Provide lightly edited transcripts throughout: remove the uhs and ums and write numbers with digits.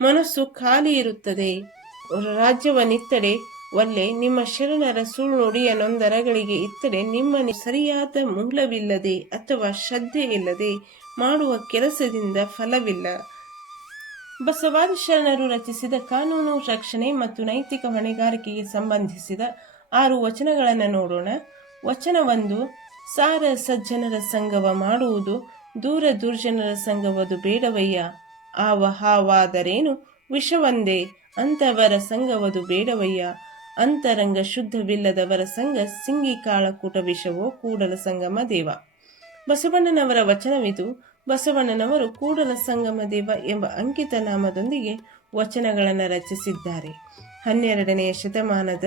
ಮನಸ್ಸು ಖಾಲಿ ಇರುತ್ತದೆ. ರಾಜ್ಯವನ್ನಿತ್ತಡೆ ಒಲ್ಲೆ, ನಿಮ್ಮ ಶರಣರ ಸುಳ್ಳು ನುಡಿಯ ನೊಂದರಗಳಿಗೆ ಇತ್ತಡೆ ನಿಮ್ಮ ಸರಿಯಾದ ಮೂಲವಿಲ್ಲದೆ ಅಥವಾ ಶ್ರದ್ಧೆ ಇಲ್ಲದೆ ಮಾಡುವ ಕೆಲಸದಿಂದ ಫಲವಿಲ್ಲ. ಬಸವಾದಿ ಶರಣರು ರಚಿಸಿದ ಕಾನೂನು ರಕ್ಷಣೆ ಮತ್ತು ನೈತಿಕ ಹೊಣೆಗಾರಿಕೆಗೆ ಸಂಬಂಧಿಸಿದ 6 ವಚನಗಳನ್ನು ನೋಡೋಣ. ವಚನ 1, ಸಾರ ಸಜ್ಜನರ ಸಂಗವ ಮಾಡುವುದು, ದೂರ ದುರ್ಜನರ ಸಂಗವದು ಬೇಡವಯ್ಯ. ಆವ ಹಾವಾದರೇನು ವಿಷವಂದೇ, ಅಂತವರ ಸಂಗವದು ಬೇಡವಯ್ಯ. ಅಂತರಂಗ ಶುದ್ಧವಿಲ್ಲದವರ ಸಂಘ ಸಿಂಗಿ ಕಾಳಕೂಟ ವಿಷವೋ ಕೂಡಲ ಸಂಗಮ ದೇವ. ಬಸವಣ್ಣನವರ ವಚನವಿದು. ಬಸವಣ್ಣನವರು ಕೂಡಲ ಸಂಗಮ ದೇವ ಎಂಬ ಅಂಕಿತ ನಾಮದೊಂದಿಗೆ ವಚನಗಳನ್ನು ರಚಿಸಿದ್ದಾರೆ. 12ನೇ ಶತಮಾನದ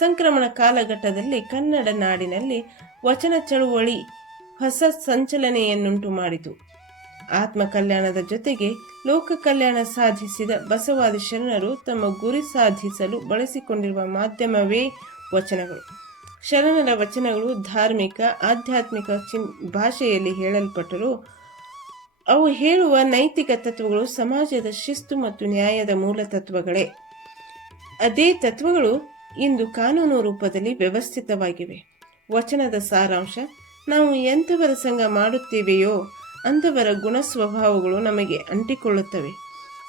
ಸಂಕ್ರಮಣ ಕಾಲಘಟ್ಟದಲ್ಲಿ ಕನ್ನಡ ನಾಡಿನಲ್ಲಿ ವಚನ ಚಳುವಳಿ ಹೊಸ ಸಂಚಲನೆಯನ್ನುಂಟು ಮಾಡಿತು. ಆತ್ಮ ಕಲ್ಯಾಣದ ಜೊತೆಗೆ ಲೋಕ ಕಲ್ಯಾಣ ಸಾಧಿಸಿದ ಬಸವಾದಿ ಶರಣರು ತಮ್ಮ ಗುರಿ ಸಾಧಿಸಲು ಬಳಸಿಕೊಂಡಿರುವ ಮಾಧ್ಯಮವೇ ವಚನಗಳು. ಶರಣರ ವಚನಗಳು ಧಾರ್ಮಿಕ, ಆಧ್ಯಾತ್ಮಿಕ ಭಾಷೆಯಲ್ಲಿ ಹೇಳಲ್ಪಟ್ಟರು. ಅವು ಹೇಳುವ ನೈತಿಕ ತತ್ವಗಳು ಸಮಾಜದ ಶಿಸ್ತು ಮತ್ತು ನ್ಯಾಯದ ಮೂಲ ತತ್ವಗಳೇ. ಅದೇ ತತ್ವಗಳು ಇಂದು ಕಾನೂನು ರೂಪದಲ್ಲಿ ವ್ಯವಸ್ಥಿತವಾಗಿವೆ. ವಚನದ ಸಾರಾಂಶ: ನಾವು ಎಂಥವರ ಸಂಘ ಮಾಡುತ್ತೇವೆಯೋ ಅಂಥವರ ಗುಣ ಸ್ವಭಾವಗಳು ನಮಗೆ ಅಂಟಿಕೊಳ್ಳುತ್ತವೆ.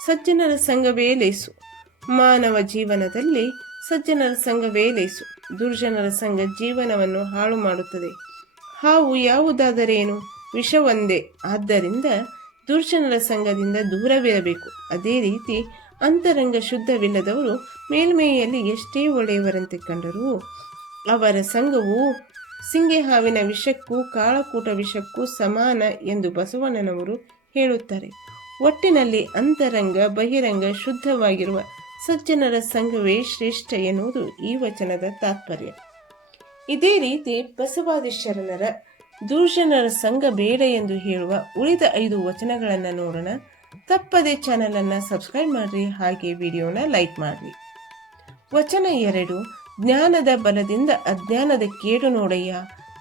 ಸಜ್ಜನರ ಸಂಘವೇ ಲೇಸು. ಮಾನವ ಜೀವನದಲ್ಲಿ ಸಜ್ಜನರ ಸಂಘವೇ ಲೇಸು. ದುರ್ಜನರ ಸಂಘ ಜೀವನವನ್ನು ಹಾಳು ಮಾಡುತ್ತದೆ. ಹಾವು ಯಾವುದಾದರೇನು? ವಿಷವೊಂದೇ. ಆದ್ದರಿಂದ ದುರ್ಜನರ ಸಂಘದಿಂದ ದೂರವಿರಬೇಕು. ಅದೇ ರೀತಿ ಅಂತರಂಗ ಶುದ್ಧವಿಲ್ಲದವರು ಮೇಲ್ಮೈಯಲ್ಲಿ ಎಷ್ಟೇ ಒಳ್ಳೆಯವರಂತೆ ಕಂಡರೂ ಅವರ ಸಂಘವು ಸಿಂಗೆ ಹಾವಿನ ವಿಷಕ್ಕೂ ಕಾಳಕೂಟ ವಿಷಕ್ಕೂ ಸಮಾನ ಎಂದು ಬಸವಣ್ಣನವರು ಹೇಳುತ್ತಾರೆ. ಒಟ್ಟಿನಲ್ಲಿ ಅಂತರಂಗ ಬಹಿರಂಗ ಶುದ್ಧವಾಗಿರುವ ಸಜ್ಜನರ ಸಂಘವೇ ಶ್ರೇಷ್ಠ ಎನ್ನುವುದು ಈ ವಚನದ ತಾತ್ಪರ್ಯ. ಇದೇ ರೀತಿ ಬಸವಾದಿ ಶರಣರ ದುರ್ಜನರ ಸಂಘ ಬೇಡ ಎಂದು ಹೇಳುವ ಉಳಿದ 5 ವಚನಗಳನ್ನು ನೋಡೋಣ. ತಪ್ಪದೆ ಚಾನಲನ್ನು ಸಬ್ಸ್ಕ್ರೈಬ್ ಮಾಡ್ರಿ, ಹಾಗೆ ವಿಡಿಯೋನ ಲೈಕ್ ಮಾಡ್ರಿ. ವಚನ 2, ಜ್ಞಾನದ ಬಲದಿಂದ ಅಜ್ಞಾನದ ಕೇಡು ನೋಡಯ್ಯ,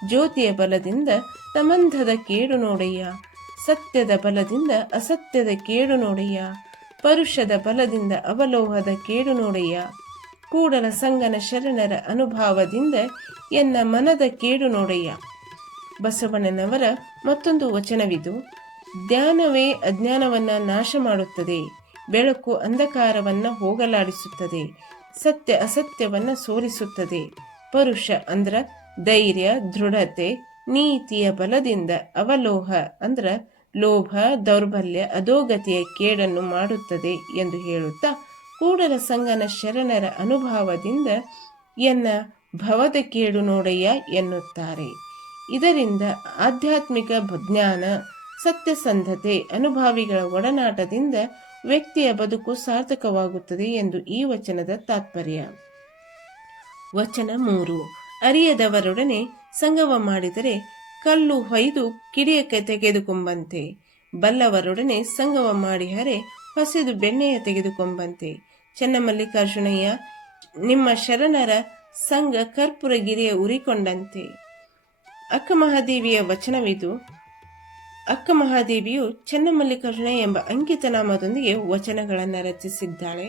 ಜ್ಯೋತಿಯ ಬಲದಿಂದ ತಮಂಧದ ಕೇಡು ನೋಡಯ್ಯ, ಸತ್ಯದ ಬಲದಿಂದ ಅಸತ್ಯದ ಕೇಡು ನೋಡಯ್ಯ, ಪರುಷದ ಬಲದಿಂದ ಅವಲೋಹದ ಕೇಡು ನೋಡಯ್ಯ, ಕೂಡಲ ಸಂಗನ ಶರಣರ ಅನುಭಾವದಿಂದ ಎನ್ನ ಮನದ ಕೇಡು ನೋಡಯ್ಯ. ಬಸವಣ್ಣನವರ ಮತ್ತೊಂದು ವಚನವಿದು. ಜ್ಞಾನವೇ ಅಜ್ಞಾನವನ್ನ ನಾಶ ಮಾಡುತ್ತದೆ, ಬೆಳಕು ಅಂಧಕಾರವನ್ನ ಹೋಗಲಾಡಿಸುತ್ತದೆ, ಸತ್ಯ ಅಸತ್ಯವನ್ನ ಸೋಲಿಸುತ್ತದೆ. ಪರುಷ ಅಂದ್ರ ಧೈರ್ಯ, ದೃಢತೆ, ನೀತಿಯ ಬಲದಿಂದ ಅವಲೋಹ ಅಂದ್ರ ಲೋಭ, ದೌರ್ಬಲ್ಯ, ಅಧೋಗತಿಯ ಕೇಡನ್ನು ಮಾಡುತ್ತದೆ ಎಂದು ಹೇಳುತ್ತಾ ಕೂಡಲ ಸಂಗನ ಶರಣರ ಅನುಭವದಿಂದ ಎನ್ನ ಭವದ ಕೇಡು ನೋಡಯ್ಯ ಎನ್ನುತ್ತಾರೆ. ಇದರಿಂದ ಆಧ್ಯಾತ್ಮಿಕ ಜ್ಞಾನ, ಸತ್ಯಸಂಧತೆ, ಅನುಭಾವಿಗಳ ಒಡನಾಟದಿಂದ ವ್ಯಕ್ತಿಯ ಬದುಕು ಸಾರ್ಥಕವಾಗುತ್ತದೆ ಎಂದು ಈ ವಚನದ ತಾತ್ಪರ್ಯ. ವಚನ 3, ಅರಿಯದವರೊಡನೆ ಸಂಗವ ಮಾಡಿದರೆ ಕಲ್ಲು ಹೊಯ್ದು ಕಿಡಿಯ ತೆಗೆದುಕೊಂಬಂತೆ, ಬಲ್ಲವರೊಡನೆ ಸಂಗವ ಮಾಡಿಹರೆ ಹೊಸೆದು ಬೆಣ್ಣೆಯ ತೆಗೆದುಕೊಂಬಂತೆ. ಚನ್ನಮಲ್ಲಿಕಾರ್ಜುನಯ್ಯ. ನಿಮ್ಮ ಶರಣರ ಸಂಘ ಕರ್ಪೂರ ಗಿರಿಯ ಉರಿಕೊಂಡಂತೆ. ಅಕ್ಕ ಮಹಾದೇವಿಯ ವಚನವಿದು. ಅಕ್ಕ ಮಹಾದೇವಿಯು ಚನ್ನಮಲ್ಲಿಕಾರ್ಜುನ ಎಂಬ ಅಂಕಿತ ನಾಮದೊಂದಿಗೆ ವಚನಗಳನ್ನು ರಚಿಸಿದ್ದಾಳೆ.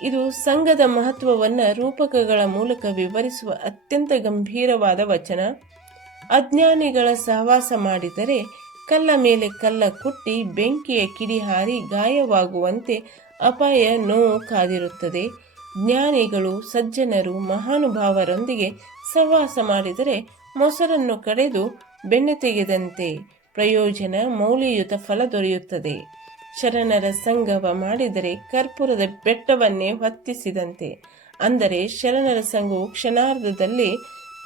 ಇದು ಸಂಘದ ಮಹತ್ವವನ್ನು ರೂಪಕಗಳ ಮೂಲಕ ವಿವರಿಸುವ ಅತ್ಯಂತ ಗಂಭೀರವಾದ ವಚನ. ಅಜ್ಞಾನಿಗಳ ಸಹವಾಸ ಮಾಡಿದರೆ ಕಲ್ಲ ಮೇಲೆ ಕಲ್ಲ ಕುಟ್ಟಿ ಬೆಂಕಿಯ ಕಿಡಿ ಹಾರಿ ಗಾಯವಾಗುವಂತೆ ಅಪಾಯ, ನೋವು ಕಾದಿರುತ್ತದೆ. ಜ್ಞಾನಿಗಳು, ಸಜ್ಜನರು, ಮಹಾನುಭಾವರೊಂದಿಗೆ ಸಹವಾಸ ಮಾಡಿದರೆ ಮೊಸರನ್ನು ಕಡೆದು ಬೆಣ್ಣೆ ತೆಗೆದಂತೆ ಪ್ರಯೋಜನ, ಮೌಲ್ಯಯುತ ಫಲ ದೊರೆಯುತ್ತದೆ. ಶರಣರ ಸಂಗವ ಮಾಡಿದರೆ ಕರ್ಪೂರದ ಬೆಟ್ಟವನ್ನೇ ಹೊತ್ತಿಸಿದಂತೆ. ಅಂದರೆ ಶರಣರ ಸಂಘವು ಕ್ಷಣಾರ್ಧದಲ್ಲಿ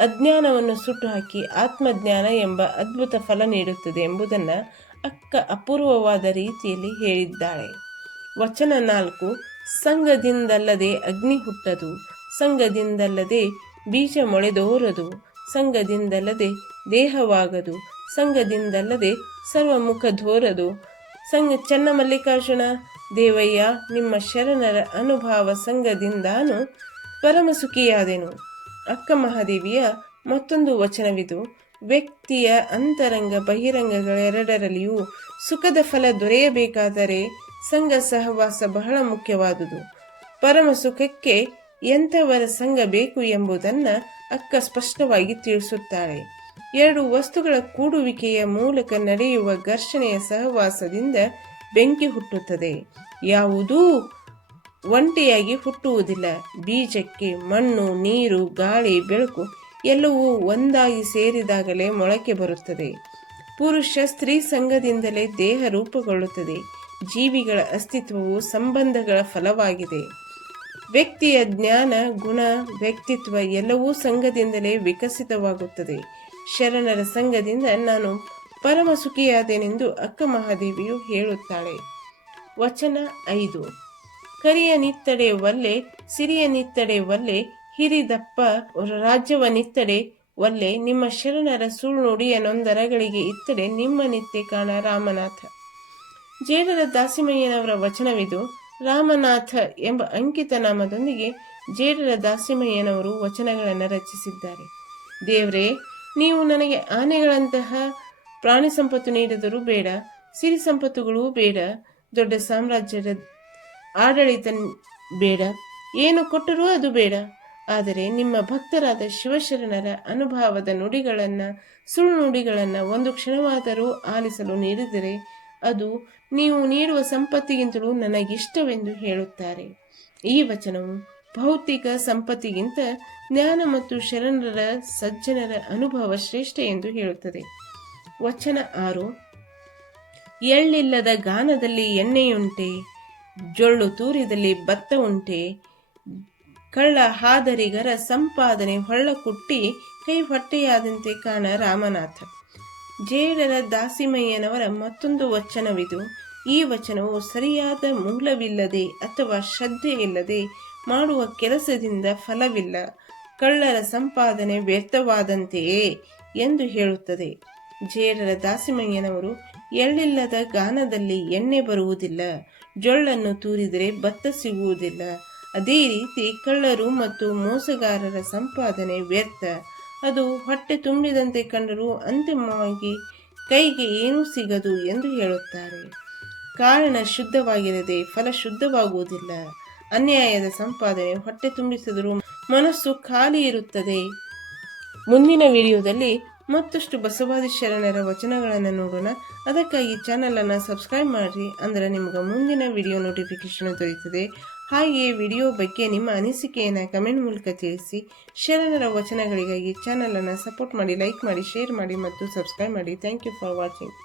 ಅಜ್ಞಾನವನ್ನು ಸುಟ್ಟು ಹಾಕಿ ಆತ್ಮಜ್ಞಾನ ಎಂಬ ಅದ್ಭುತ ಫಲ ನೀಡುತ್ತದೆ ಎಂಬುದನ್ನು ಅಕ್ಕ ಅಪೂರ್ವವಾದ ರೀತಿಯಲ್ಲಿ ಹೇಳಿದ್ದಾಳೆ. ವಚನ 4, ಸಂಘದಿಂದಲ್ಲದೆ ಅಗ್ನಿ ಹುಟ್ಟದು, ಸಂಘದಿಂದಲ್ಲದೆ ಬೀಜ ಮೊಳೆದೋರದು, ಸಂಘದಿಂದಲ್ಲದೆ ದೇಹವಾಗದು, ಸಂಘದಿಂದಲ್ಲದೆ ಸರ್ವಮುಖಧೋರದು. ಚನ್ನಮಲ್ಲಿಕಾರ್ಜುನ ದೇವಯ್ಯ, ನಿಮ್ಮ ಶರಣರ ಅನುಭವ ಸಂಘದಿಂದಾನು ಪರಮಸುಖಿಯಾದೆನು. ಅಕ್ಕ ಮಹಾದೇವಿಯ ಮತ್ತೊಂದು ವಚನವಿದು. ವ್ಯಕ್ತಿಯ ಅಂತರಂಗ ಬಹಿರಂಗಗಳೆರಡರಲ್ಲಿಯೂ ಸುಖದ ಫಲ ದೊರೆಯಬೇಕಾದರೆ ಸಂಘ ಸಹವಾಸ ಬಹಳ ಮುಖ್ಯವಾದುದು. ಪರಮ ಸುಖಕ್ಕೆ ಎಂಥವರ ಸಂಘ ಬೇಕು ಎಂಬುದನ್ನು ಅಕ್ಕ ಸ್ಪಷ್ಟವಾಗಿ ತಿಳಿಸುತ್ತಾಳೆ. ಎರಡು ವಸ್ತುಗಳ ಕೂಡುವಿಕೆಯ ಮೂಲಕ ನಡೆಯುವ ಘರ್ಷಣೆಯ ಸಹವಾಸದಿಂದ ಬೆಂಕಿ ಹುಟ್ಟುತ್ತದೆ. ಯಾವುದೂ ಒಂಟಿಯಾಗಿ ಹುಟ್ಟುವುದಿಲ್ಲ. ಬೀಜಕ್ಕೆ ಮಣ್ಣು, ನೀರು, ಗಾಳಿ, ಬೆಳಕು ಎಲ್ಲವೂ ಒಂದಾಗಿ ಸೇರಿದಾಗಲೇ ಮೊಳಕೆ ಬರುತ್ತದೆ. ಪುರುಷ ಸ್ತ್ರೀ ಸಂಘದಿಂದಲೇ ದೇಹ ರೂಪುಗೊಳ್ಳುತ್ತದೆ. ಜೀವಿಗಳ ಅಸ್ತಿತ್ವವು ಸಂಬಂಧಗಳ ಫಲವಾಗಿದೆ. ವ್ಯಕ್ತಿಯ ಜ್ಞಾನ, ಗುಣ, ವ್ಯಕ್ತಿತ್ವ ಎಲ್ಲವೂ ಸಂಘದಿಂದಲೇ ವಿಕಸಿತವಾಗುತ್ತದೆ. ಶರಣರ ಸಂಘದಿಂದ ನಾನು ಪರಮ ಸುಖಿಯಾದೆನೆಂದು ಅಕ್ಕ ಮಹಾದೇವಿಯು ಹೇಳುತ್ತಾಳೆ. ವಚನ 5. ಕರಿಯ ನಿತ್ತಡೆ ಒಲ್ಲೆ, ಸಿರಿಯ ನಿತ್ತಡೆ ಒಲ್ಲೆ, ಹಿರಿದಪ್ಪ ರಾಜ್ಯವನಿತ್ತಡೆ ಒಲ್ಲೆ, ನಿಮ್ಮ ಶರಣರ ಸುಳ್ಳು ನುಡಿಯ ನೊಂದರಗಳಿಗೆ ಇತ್ತಡೆ ನಿಮ್ಮ ನಿತ್ಯ ಕಾಣ ರಾಮನಾಥ. ಜೇಡರ ದಾಸಿಮಯ್ಯನವರ ವಚನವಿದು. ರಾಮನಾಥ ಎಂಬ ಅಂಕಿತ ನಾಮದೊಂದಿಗೆ ಜೇಡರ ದಾಸಿಮಯ್ಯನವರು ವಚನಗಳನ್ನು ರಚಿಸಿದ್ದಾರೆ. ದೇವ್ರೇ, ನೀವು ನನಗೆ ಆನೆಗಳಂತಹ ಪ್ರಾಣಿ ಸಂಪತ್ತು ನೀಡಿದರೂ ಬೇಡ, ಸಿರಿ ಸಂಪತ್ತುಗಳೂ ಬೇಡ, ದೊಡ್ಡ ಸಾಮ್ರಾಜ್ಯದ ಆಡಳಿತ ಬೇಡ, ಏನು ಕೊಟ್ಟರೂ ಅದು ಬೇಡ. ಆದರೆ ನಿಮ್ಮ ಭಕ್ತರಾದ ಶಿವಶರಣರ ಅನುಭವದ ನುಡಿಗಳನ್ನು, ಸುಳ್ಳು ನುಡಿಗಳನ್ನು ಒಂದು ಕ್ಷಣವಾದರೂ ಆಲಿಸಲು ನೀಡಿದರೆ ಅದು ನೀವು ನೀಡುವ ಸಂಪತ್ತಿಗಿಂತಲೂ ನನಗಿಷ್ಟವೆಂದು ಹೇಳುತ್ತಾರೆ. ಈ ವಚನವು ಭೌತಿಕ ಸಂಪತ್ತಿಗಿಂತ ಜ್ಞಾನ ಮತ್ತು ಶರಣರ ಸಜ್ಜನರ ಅನುಭವ ಶ್ರೇಷ್ಠ ಎಂದು ಹೇಳುತ್ತದೆ. ವಚನ 6. ಎಳ್ಳಿಲ್ಲದ ಗಾನದಲ್ಲಿ ಎಣ್ಣೆಯುಂಟೆ, ಜೊಳ್ಳು ತೂರಿದಲ್ಲಿ ಭತ್ತ ಉಂಟೆ, ಕಳ್ಳ ಹಾದರಿಗರ ಸಂಪಾದನೆ ಹೊಳ್ಳ ಕುಟ್ಟಿ ಕೈ ಹೊಟ್ಟೆಯಾದಂತೆ ಕಾಣ ರಾಮನಾಥ. ಜೇಡರ ದಾಸಿಮಯ್ಯನವರ ಮತ್ತೊಂದು ವಚನವಿದು. ಈ ವಚನವು ಸರಿಯಾದ ಮೂಲವಿಲ್ಲದೆ ಅಥವಾ ಶ್ರದ್ಧೆ ಇಲ್ಲದೆ ಮಾಡುವ ಕೆಲಸದಿಂದ ಫಲವಿಲ್ಲ, ಕಳ್ಳರ ಸಂಪಾದನೆ ವ್ಯರ್ಥವಾದಂತೆಯೇ ಎಂದು ಹೇಳುತ್ತದೆ. ಜೇಡರ ದಾಸಿಮಯ್ಯನವರು ಎಳ್ಳಿಲ್ಲದ ಗಾನದಲ್ಲಿ ಎಣ್ಣೆ ಬರುವುದಿಲ್ಲ, ಜೊಳ್ಳನ್ನು ತೂರಿದರೆ ಭತ್ತ ಸಿಗುವುದಿಲ್ಲ, ಅದೇ ರೀತಿ ಕಳ್ಳರು ಮತ್ತು ಮೋಸಗಾರರ ಸಂಪಾದನೆ ವ್ಯರ್ಥ, ಅದು ಹೊಟ್ಟೆ ತುಂಬಿದಂತೆ ಕಂಡರೂ ಅಂತಿಮವಾಗಿ ಕೈಗೆ ಏನೂ ಸಿಗದು ಎಂದು ಹೇಳುತ್ತಾರೆ. ಕಾರಣ ಶುದ್ಧವಾಗಿರದೆ ಫಲ ಶುದ್ಧವಾಗುವುದಿಲ್ಲ. ಅನ್ಯಾಯದ ಸಂಪಾದನೆ ಹೊಟ್ಟೆ ತುಂಬಿಸಿದರೂ ಮನಸ್ಸು ಖಾಲಿ ಇರುತ್ತದೆ. ಮುಂದಿನ ವಿಡಿಯೋದಲ್ಲಿ ಮತ್ತಷ್ಟು ಬಸವಾದಿ ಶರಣರ ವಚನಗಳನ್ನು ನೋಡೋಣ. ಅದಕ್ಕಾಗಿ ಚಾನಲನ್ನು ಸಬ್ಸ್ಕ್ರೈಬ್ ಮಾಡಿರಿ, ಅಂದರೆ ನಿಮ್ಗೆ ಮುಂದಿನ ವಿಡಿಯೋ ನೋಟಿಫಿಕೇಶನ್ ದೊರೆಯುತ್ತದೆ. ಹಾಗೆಯೇ ವಿಡಿಯೋ ಬಗ್ಗೆ ನಿಮ್ಮ ಅನಿಸಿಕೆಯನ್ನು ಕಮೆಂಟ್ ಮೂಲಕ ತಿಳಿಸಿ. ಶರಣರ ವಚನಗಳಿಗಾಗಿ ಚಾನಲನ್ನು ಸಪೋರ್ಟ್ ಮಾಡಿ, ಲೈಕ್ ಮಾಡಿ, ಶೇರ್ ಮಾಡಿ ಮತ್ತು ಸಬ್ಸ್ಕ್ರೈಬ್ ಮಾಡಿ. Thank you for watching.